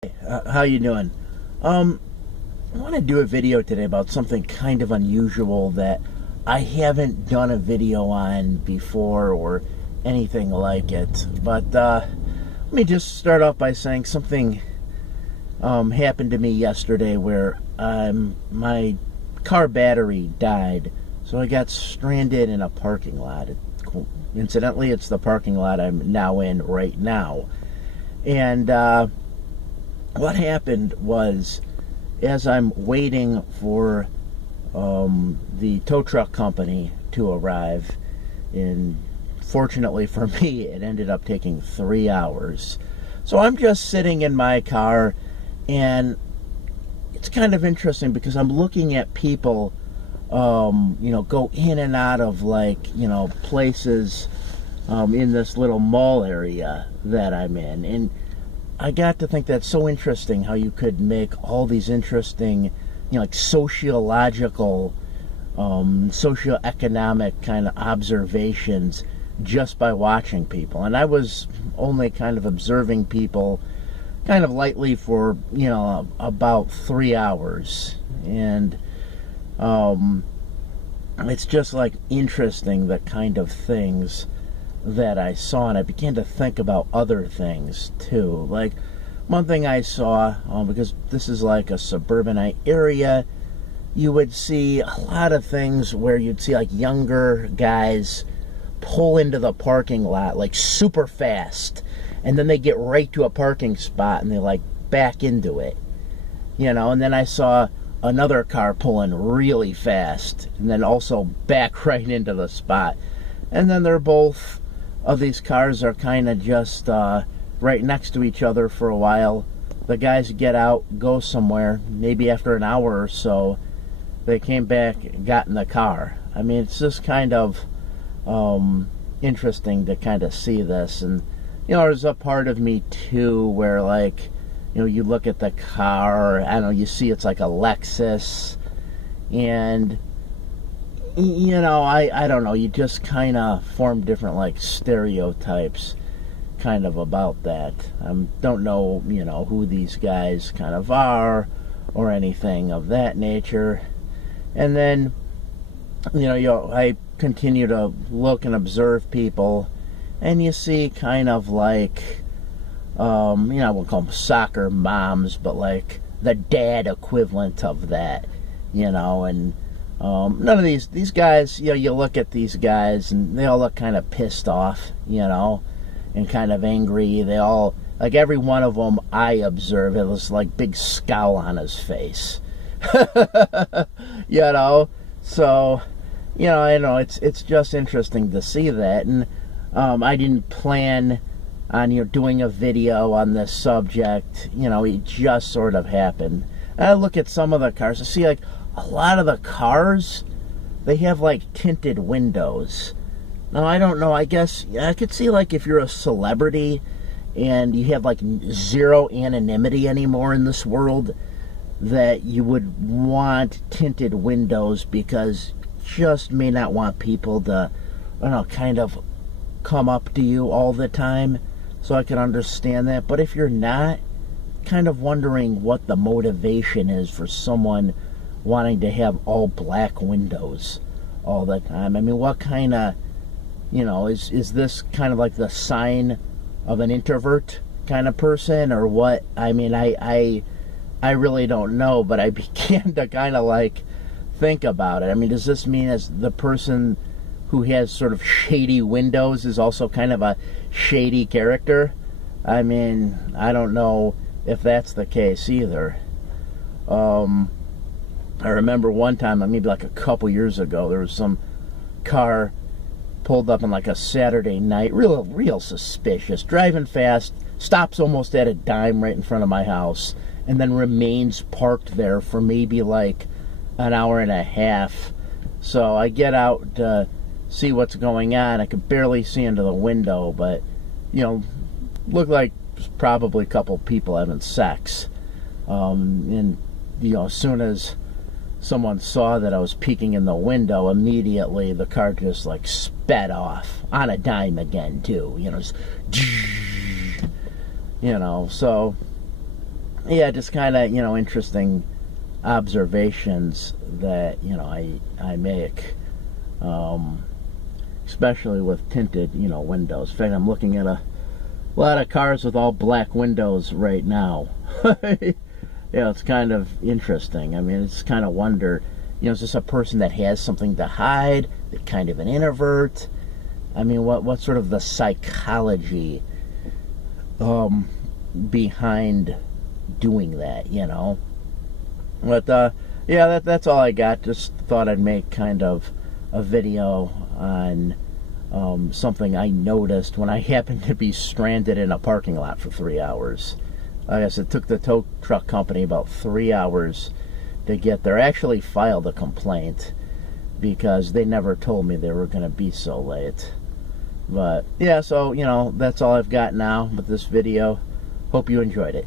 How you doing? I want to do a video today about something kind of unusual that I haven't done a video on before or anything like it. But let me just start off by saying something happened to me yesterday where my car battery died, so I got stranded in a parking lot. Incidentally, it's the parking lot I'm now in right now. And what happened was, as I'm waiting for the tow truck company to arrive, and fortunately for me, it ended up taking 3 hours. So I'm just sitting in my car, and it's kind of interesting because I'm looking at people, go in and out of places in this little mall area that I'm in. And I got to think that's so interesting how you could make all these interesting, sociological, socioeconomic kind of observations just by watching people. And I was only kind of observing people kind of lightly for, about 3 hours. And it's just interesting the kind of things that I saw, and I began to think about other things too. Like, one thing I saw, because this is like a suburbanite area, you would see a lot of things where you'd see younger guys pull into the parking lot super fast, and then they get right to a parking spot and they back into it, and then I saw another car pulling really fast and then also back right into the spot, and then they're both of these cars are kind of just right next to each other for a while. The guys get out, go somewhere, maybe after an hour or so, they came back and got in the car. I mean, it's just kind of interesting to kind of see this. And, there's a part of me too where you look at the car, I don't know, you see it's like a Lexus, and I don't know, you just kind of form different stereotypes kind of about that. Don't know, who these guys kind of are or anything of that nature. And then, I continue to look and observe people, and you see kind of we'll call them soccer moms, but the dad equivalent of that, and none of these guys, you look at these guys and they all look kind of pissed off, and kind of angry. They all, every one of them I observe, it was big scowl on his face. So, I know it's just interesting to see that. And I didn't plan on doing a video on this subject. It just sort of happened. And I look at some of the cars, I see a lot of the cars, they have tinted windows. Now, I don't know, I guess I could see if you're a celebrity and you have zero anonymity anymore in this world, that you would want tinted windows because you just may not want people to, kind of come up to you all the time. So I can understand that. But if you're not, kind of wondering what the motivation is for someone wanting to have all black windows all the time. I mean, what kind of, is this kind of the sign of an introvert kind of person, or what? I mean, I really don't know, but I began to kind of think about it. I mean, does this mean as the person who has sort of shady windows is also kind of a shady character? I mean, I don't know if that's the case either. I remember one time, maybe a couple years ago, there was some car pulled up on a Saturday night, real suspicious, driving fast, stops almost at a dime right in front of my house, and then remains parked there for maybe an hour and a half. So I get out to see what's going on. I could barely see into the window, but looked like probably a couple people having sex. And as soon as someone saw that I was peeking in the window, immediately the car just sped off on a dime again too. So yeah, just kind of, you know, interesting observations that, you know, I make, especially with tinted, you know, windows. In fact, I'm looking at a lot of cars with all black windows right now. Yeah, it's kind of interesting. I mean, it's kind of wonder, you know, is this a person that has something to hide, that kind of an introvert? I mean, what sort of the psychology behind doing that, you know? But yeah, that's all I got. Just thought I'd make kind of a video on something I noticed when I happened to be stranded in a parking lot for 3 hours. I guess it took the tow truck company about 3 hours to get there. I actually filed a complaint because they never told me they were going to be so late. But yeah, so, you know, that's all I've got now with this video. Hope you enjoyed it.